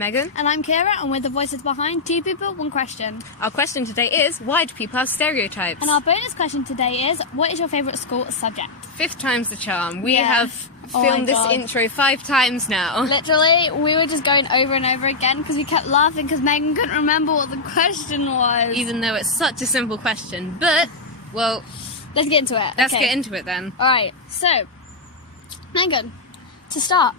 Megan. And I'm Kira, and we're the voices behind Two People, One Question. Our question today is, why do people have stereotypes? And our bonus question today is, what is your favourite school subject? 5th time's the charm. We Yeah. have filmed this God. intro 5 times now. Literally, we were just going over and over again because we kept laughing because Megan couldn't remember what the question was. Even though it's such a simple question. But, well, Let's get into it. let's Okay. get into it then. Alright, so, Megan, to start,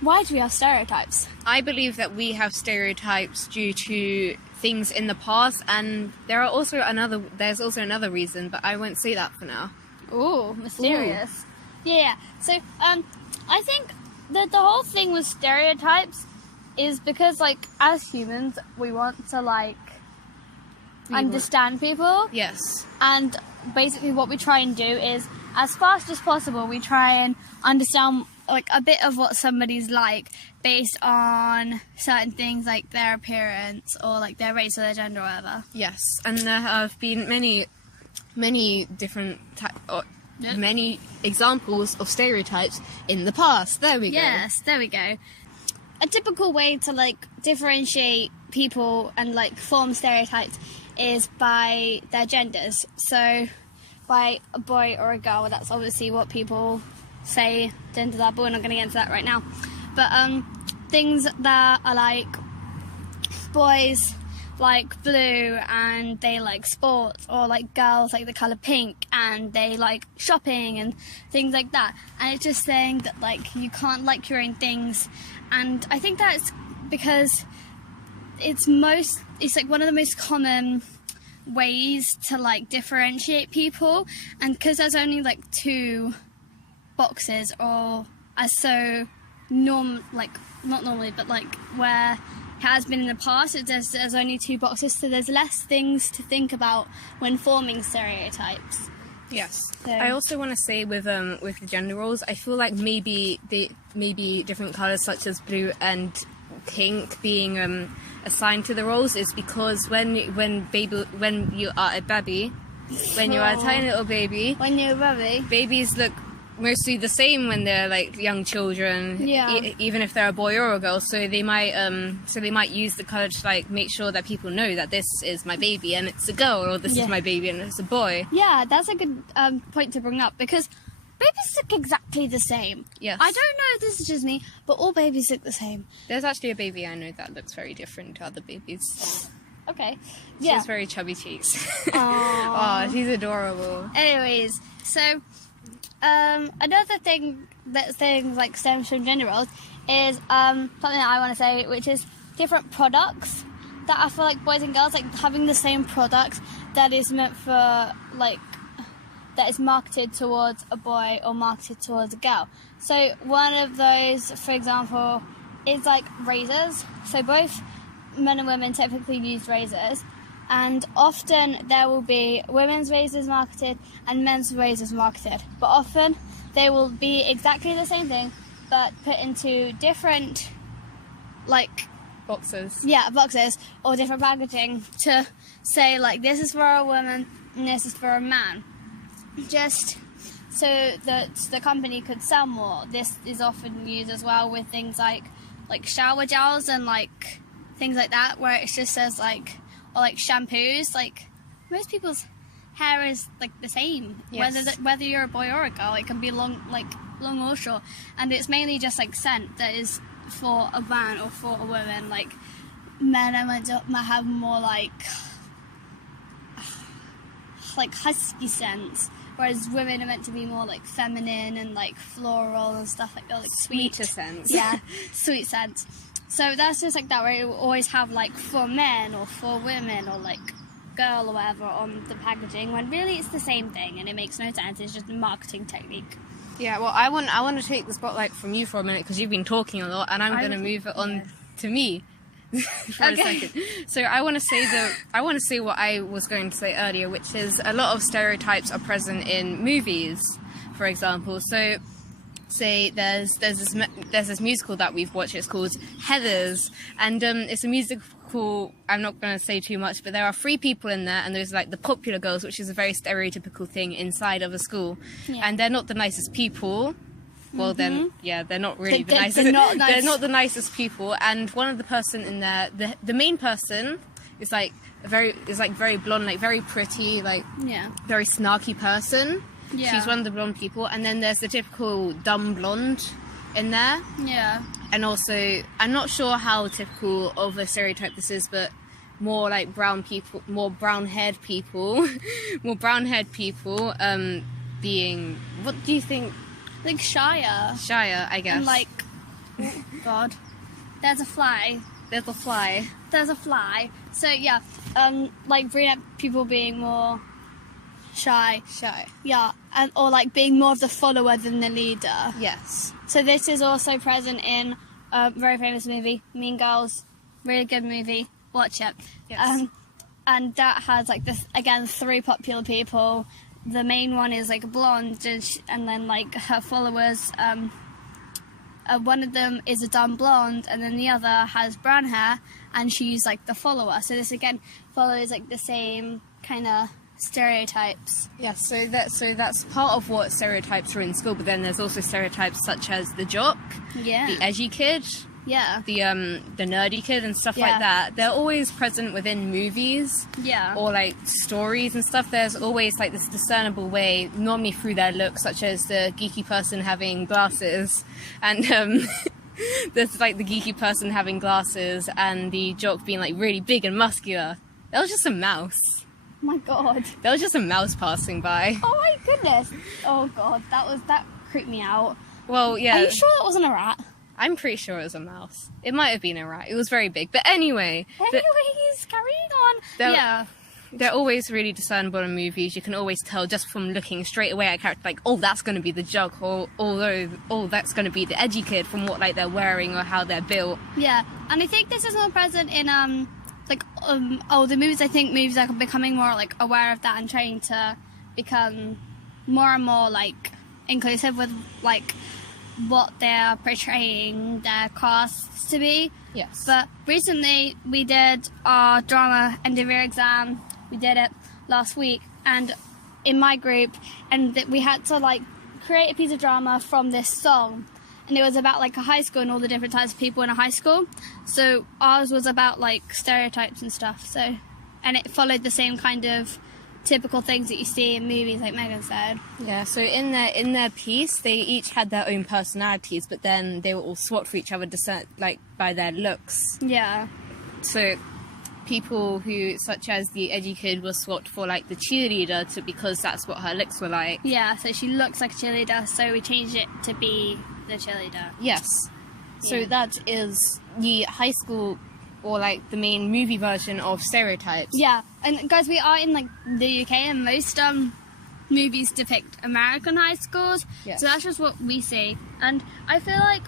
why do we have stereotypes? I believe that we have stereotypes due to things in the past, and there's also another reason, but I won't say that for now. Ooh, mysterious. Yeah, so, I think that the whole thing with stereotypes is because, like, as humans, we want to, like, understand people. Yes. And basically what we try and do is, as fast as possible, we try and understand, like, a bit of what somebody's like based on certain things like their appearance or, like, their race or their gender or whatever. Yes, and there have been many different many examples of stereotypes in the past. There we go. Yes, there we go. A typical way to, like, differentiate people and, like, form stereotypes is by their genders. So, by a boy or a girl, that's obviously what people say gender that, but we're not going to get into that right now. But things that are like boys like blue and they like sports, or like girls like the colour pink and they like shopping and things like that. And it's just saying that, like, you can't like your own things. And I think that's because it's like one of the most common ways to, like, differentiate people, and because there's only like 2 boxes, or as so not normally, but like where it has been in the past, there's only 2 boxes, so there's less things to think about when forming stereotypes. Yes. So, I also want to say with the gender roles, I feel like maybe different colours such as blue and pink being assigned to the roles is because when you are a baby, when you are a tiny little baby, when you're a baby, babies look mostly the same when they're like young children, even if they're a boy or a girl. So they might use the colour to, like, make sure that people know that this is my baby and it's a girl, or this is my baby and it's a boy. Yeah, that's a good point to bring up, because babies look exactly the same. Yes. I don't know if this is just me, but all babies look the same. There's actually a baby I know that looks very different to other babies. Okay. She Yeah. has very chubby cheeks. Aww. Aw, she's adorable. Anyways, so another thing that things like stems from gender roles is something that I want to say, which is different products that are for, like, boys and girls, like having the same product that is meant for, like, that is marketed towards a boy or marketed towards a girl. So one of those, for example, is like razors. So both men and women typically use razors, and often there will be women's razors marketed and men's razors marketed, but often they will be exactly the same thing but put into different, like, Boxes. boxes or different packaging to say, like, this is for a woman and this is for a man, just so that the company could sell more. This is often used as well with things like shower gels and, like, things like that, where it just says, like, or like shampoos. Like, most people's hair is, like, the same, Yes. whether you're a boy or a girl. It can be long or short, and it's mainly just, like, scent that is for a man or for a woman. Like, men are meant to have more like husky scents, whereas women are meant to be more like feminine and like floral and stuff like that, like Sweeter scents. Yeah, sweet scents. So that's just like that, where it will always have like for men or for women or like girl or whatever on the packaging, when really it's the same thing and it makes no sense. It's just a marketing technique. Yeah, well, I want to take the spotlight from you for a minute because you've been talking a lot, and I'm going to move it on to me for a second. So I want to say what I was going to say earlier, which is a lot of stereotypes are present in movies, for example. So, say there's this musical that we've watched. It's called Heathers, and it's a musical. I'm not going to say too much, but there are 3 people in there, and there's like the popular girls, which is a very stereotypical thing inside of a school, and they're not the nicest people. well then, yeah, they're not really the nicest. They're not nice. They're not the nicest people. And one of the person in there, the main person is like very blonde, like very pretty, like very snarky person. Yeah. She's one of the blonde people. And then there's the typical dumb blonde in there. Yeah. And also, I'm not sure how typical of a stereotype this is, but more like brown people, more brown-haired people, being, what do you think? Like shyer, I guess. And like, oh God, there's a fly. So yeah, like brunette people being more shy. Yeah, or like being more of the follower than the leader. Yes. So this is also present in a very famous movie, Mean Girls. Really good movie. Watch it. Yes. And that has like this again 3 popular people. The main one is like a blonde, and then like her followers. One of them is a dumb blonde, and then the other has brown hair, and she's like the follower. So this again follows like the same kind of stereotypes. Yes. So that's part of what stereotypes are in school. But then there's also stereotypes such as the jock, the edgy kid. Yeah. The nerdy kid and stuff like that. They're always present within movies. Yeah. Or like stories and stuff. There's always like this discernible way, normally through their look, such as the geeky person having glasses, and there's like the geeky person having glasses and the jock being like really big and muscular. That was just a mouse. Oh my God. That was just a mouse passing by. Oh my goodness. Oh God, that creeped me out. Well, yeah. Are you sure that wasn't a rat? I'm pretty sure it was a mouse. It might have been a rat. It was very big. But anyway. Anyways, carrying on. They're always really discernible in movies. You can always tell just from looking straight away at a character, like, oh, that's going to be the jock, or that's going to be the edgy kid from what like they're wearing or how they're built. Yeah, and I think this is more present in the movies. I think movies are becoming more like aware of that and trying to become more and more like inclusive with like what they're portraying their casts to be. Yes. But recently we did our drama end of year exam. We did it last week, and in my group, and we had to like create a piece of drama from this song, and it was about like a high school and all the different types of people in a high school. So ours was about like stereotypes and stuff. So, and it followed the same kind of typical things that you see in movies, like Megan said. Yeah, so in their piece, they each had their own personalities, but then they were all swapped for each other, like by their looks. Yeah. So people who, such as the edgy kid, was swapped for like the cheerleader because that's what her looks were like. Yeah, so she looks like a cheerleader, so we changed it to be the cheerleader. Yes. Yeah. So that is the high school, or like the main movie version of Stereotypes. Yeah, and guys, we are in like the UK, and most movies depict American high schools. Yes. So that's just what we see, and I feel like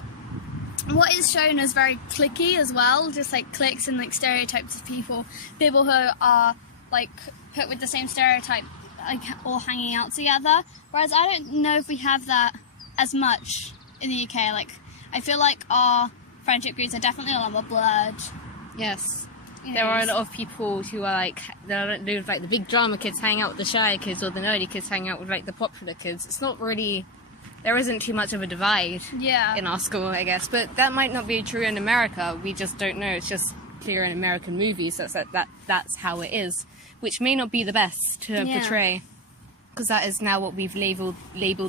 what is shown is very cliquey as well, just like cliques and like stereotypes of people who are like put with the same stereotype, like all hanging out together. Whereas I don't know if we have that as much in the UK. Like I feel like our friendship groups are definitely a lot more blurred. Yes. There are a lot of people who are like, there's like the big drama kids hang out with the shy kids, or the nerdy kids hang out with like the popular kids. It's not really, there isn't too much of a divide in our school, I guess. But that might not be true in America. We just don't know. It's just clear in American movies that's how it is, which may not be the best to portray, because that is now what we've labeled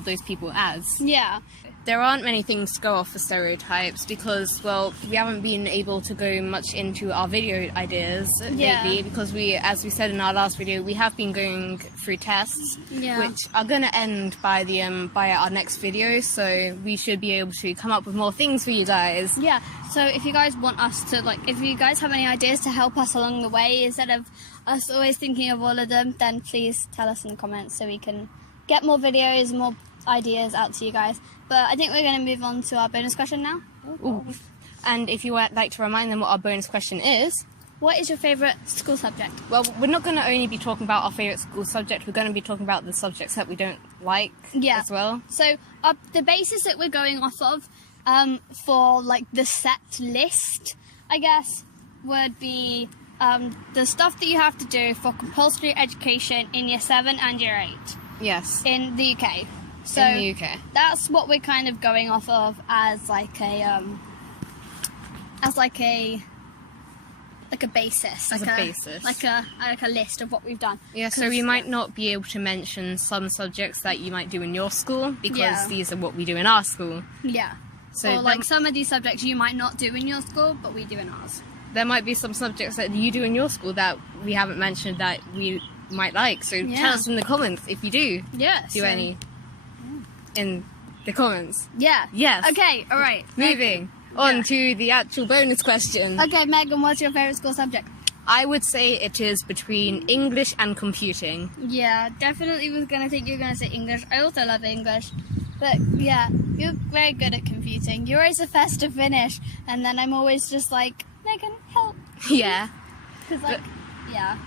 those people as. Yeah. There aren't many things to go off for stereotypes because, well, we haven't been able to go much into our video ideas lately because as we said in our last video, we have been going through tests, which are going to end by our next video, so we should be able to come up with more things for you guys. Yeah, so if you guys want us to, like, if you guys have any ideas to help us along the way, instead of us always thinking of all of them, then please tell us in the comments so we can get more videos, more ideas out to you guys. But I think we're going to move on to our bonus question now. Ooh. And if you would like to remind them what our bonus question is. What is your favourite school subject? Well, we're not going to only be talking about our favourite school subject, we're going to be talking about the subjects that we don't like as well. So the basis that we're going off of for like the set list, I guess, would be the stuff that you have to do for compulsory education in year 7 and year 8. Yes. In the UK. So in the UK. That's what we're kind of going off of as like a basis, like a list of what we've done. Yeah, so we might not be able to mention some subjects that you might do in your school because these are what we do in our school. Yeah. So or like some of these subjects you might not do in your school, but we do in ours. There might be some subjects that you do in your school that we haven't mentioned that we might like. So tell us in the comments if you do any in the comments. Yeah. Yes. Okay, all right. Moving on to the actual bonus question. Okay, Megan, what's your favourite school subject? I would say it is between English and computing. Yeah, definitely was going to think you're going to say English. I also love English. But yeah, you're very good at computing. You're always the first to finish. And then I'm always just like, Megan, help. Yeah. Because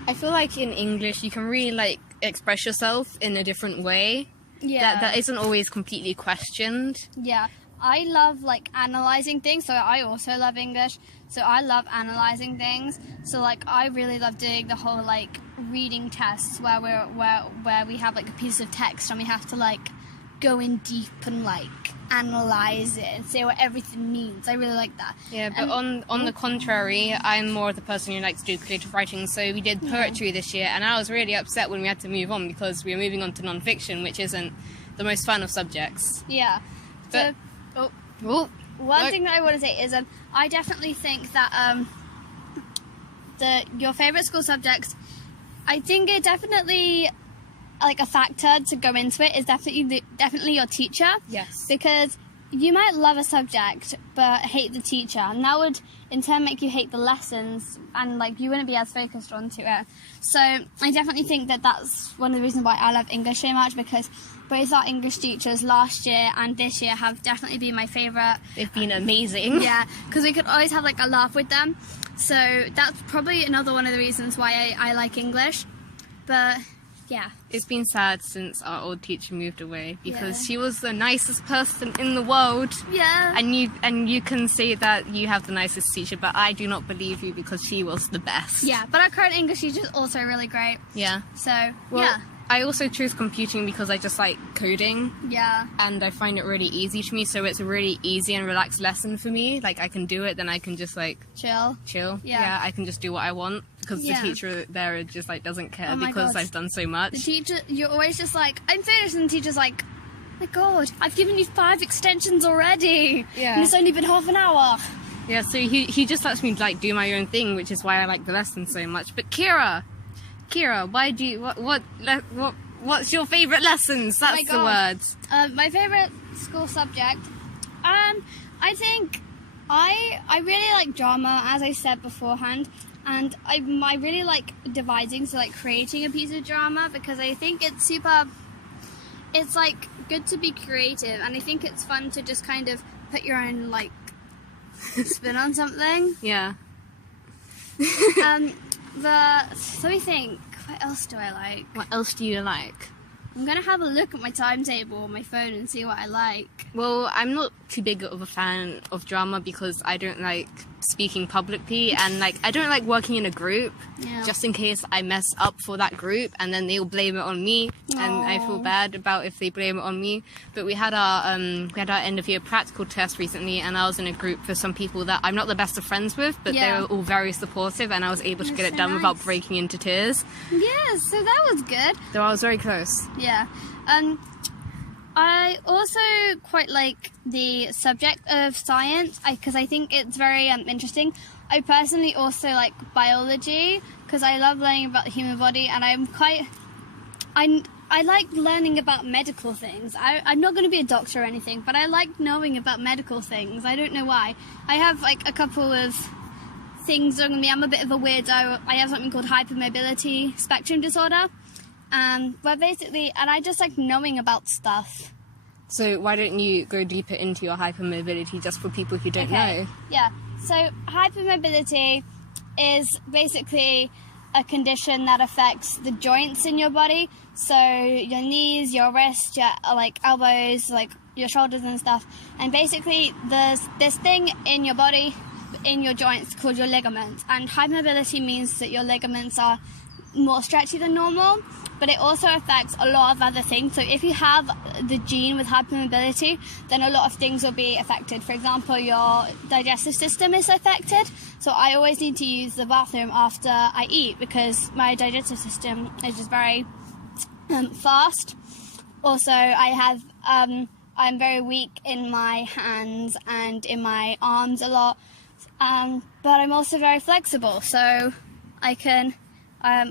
I feel like in English you can really like express yourself in a different way. Yeah. That isn't always completely questioned. Yeah. I love like analysing things, so I also love English. So I love analysing things. So like I really love doing the whole like reading tests where we have like a piece of text and we have to like go in deep and like analyse it and say what everything means. I really like that. Yeah, but on the contrary, I'm more the person who likes to do creative writing. So we did poetry this year, and I was really upset when we had to move on because we were moving on to non-fiction, which isn't the most fun of subjects. Yeah. But one thing that I want to say is I definitely think that your favourite school subjects, I think it definitely like a factor to go into it is definitely your teacher. Yes. Because you might love a subject but hate the teacher, and that would in turn make you hate the lessons, and like you wouldn't be as focused onto it. So I definitely think that that's one of the reasons why I love English so much, because both our English teachers last year and this year have definitely been my favourite. They've been amazing. Yeah, because we could always have like a laugh with them. So that's probably another one of the reasons why I like English. But yeah. It's been sad since our old teacher moved away because she was the nicest person in the world. Yeah. And you can say that you have the nicest teacher, but I do not believe you because she was the best. Yeah, but our current English teacher is also really great. Yeah. So, well, I also choose computing because I just like coding. Yeah. And I find it really easy to me, so it's a really easy and relaxed lesson for me. Like, I can do it, then I can just like chill. Yeah, I can just do what I want because the teacher there just like doesn't care because I've done so much. The teacher, you're always just like, I'm finished, and the teacher's like, my God, I've given you 5 extensions already. Yeah. And it's only been half an hour. Yeah, so he just lets me like do my own thing, which is why I like the lesson so much. But Kira, why do you what's your favourite lessons? That's the words. My favourite school subject, I think I really like drama, as I said beforehand, and I really like devising, so like creating a piece of drama, because I think it's like good to be creative, and I think it's fun to just kind of put your own like spin on something. Yeah. But so I think, what else do I like? What else do you like? I'm going to have a look at my timetable on my phone and see what I like. Well, I'm not too big of a fan of drama because I don't like speaking publicly, and like I don't like working in a group just in case I mess up for that group and then they'll blame it on me. And I feel bad about if they blame it on me. But we had our end of year practical test recently, and I was in a group for some people that I'm not the best of friends with, but they were all very supportive, and I was able to get it done without breaking into tears. Yes, so that was good. So I was very close. Yeah. I also quite like the subject of science because I think it's very interesting. I personally also like biology because I love learning about the human body, and I like learning about medical things. I'm not going to be a doctor or anything, but I like knowing about medical things. I don't know why. I have like a couple of things wrong with me. I'm a bit of a weirdo. I have something called hypermobility spectrum disorder. But basically, and I just like knowing about stuff. So why don't you go deeper into your hypermobility just for people who don't know? Yeah, so hypermobility is basically a condition that affects the joints in your body. So your knees, your wrists, your like elbows, like your shoulders and stuff. And basically there's this thing in your body, in your joints, called your ligaments. And hypermobility means that your ligaments are more stretchy than normal, but it also affects a lot of other things. So if you have the gene with hypermobility, then a lot of things will be affected. For example, your digestive system is affected. So I always need to use the bathroom after I eat because my digestive system is just very fast. Also, I'm very weak in my hands and in my arms a lot, but I'm also very flexible, so I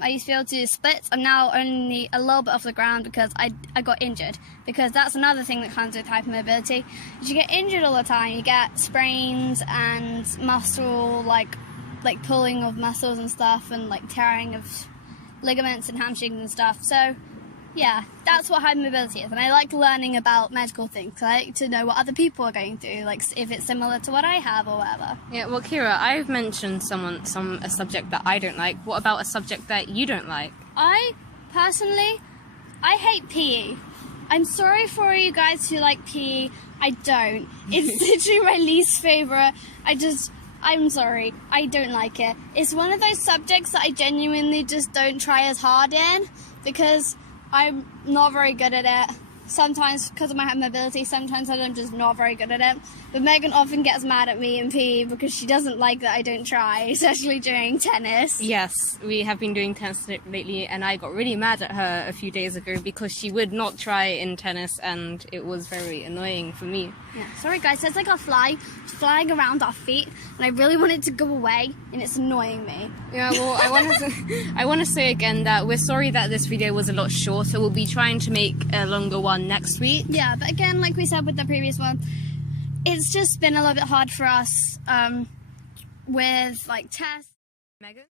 used to be able to do splits. I'm now only a little bit off the ground because I got injured, because that's another thing that comes with hypermobility. Is you get injured all the time. You get sprains and muscle, like pulling of muscles and stuff, and like tearing of ligaments and hamstrings and stuff. So yeah, that's what hypermobility is, and I like learning about medical things. I like to know what other people are going through, like if it's similar to what I have or whatever. Yeah, well, Kira, I've mentioned a subject that I don't like. What about a subject that you don't like? I hate PE. I'm sorry for you guys who like PE. I don't. It's literally my least favorite. I'm sorry. I don't like it. It's one of those subjects that I genuinely just don't try as hard in because I'm not very good at it. Sometimes because of my hypermobility, sometimes I'm just not very good at it. But Megan often gets mad at me in PE because she doesn't like that I don't try, especially during tennis. Yes, we have been doing tennis lately, and I got really mad at her a few days ago because she would not try in tennis, and it was very annoying for me. Yeah, sorry guys, there's like a fly flying around our feet, and I really want it to go away, and it's annoying me. Yeah, well, I want to say again that we're sorry that this video was a lot shorter. We'll be trying to make a longer one next week. Yeah, but again, like we said with the previous one, it's just been a little bit hard for us with like tests. Megan?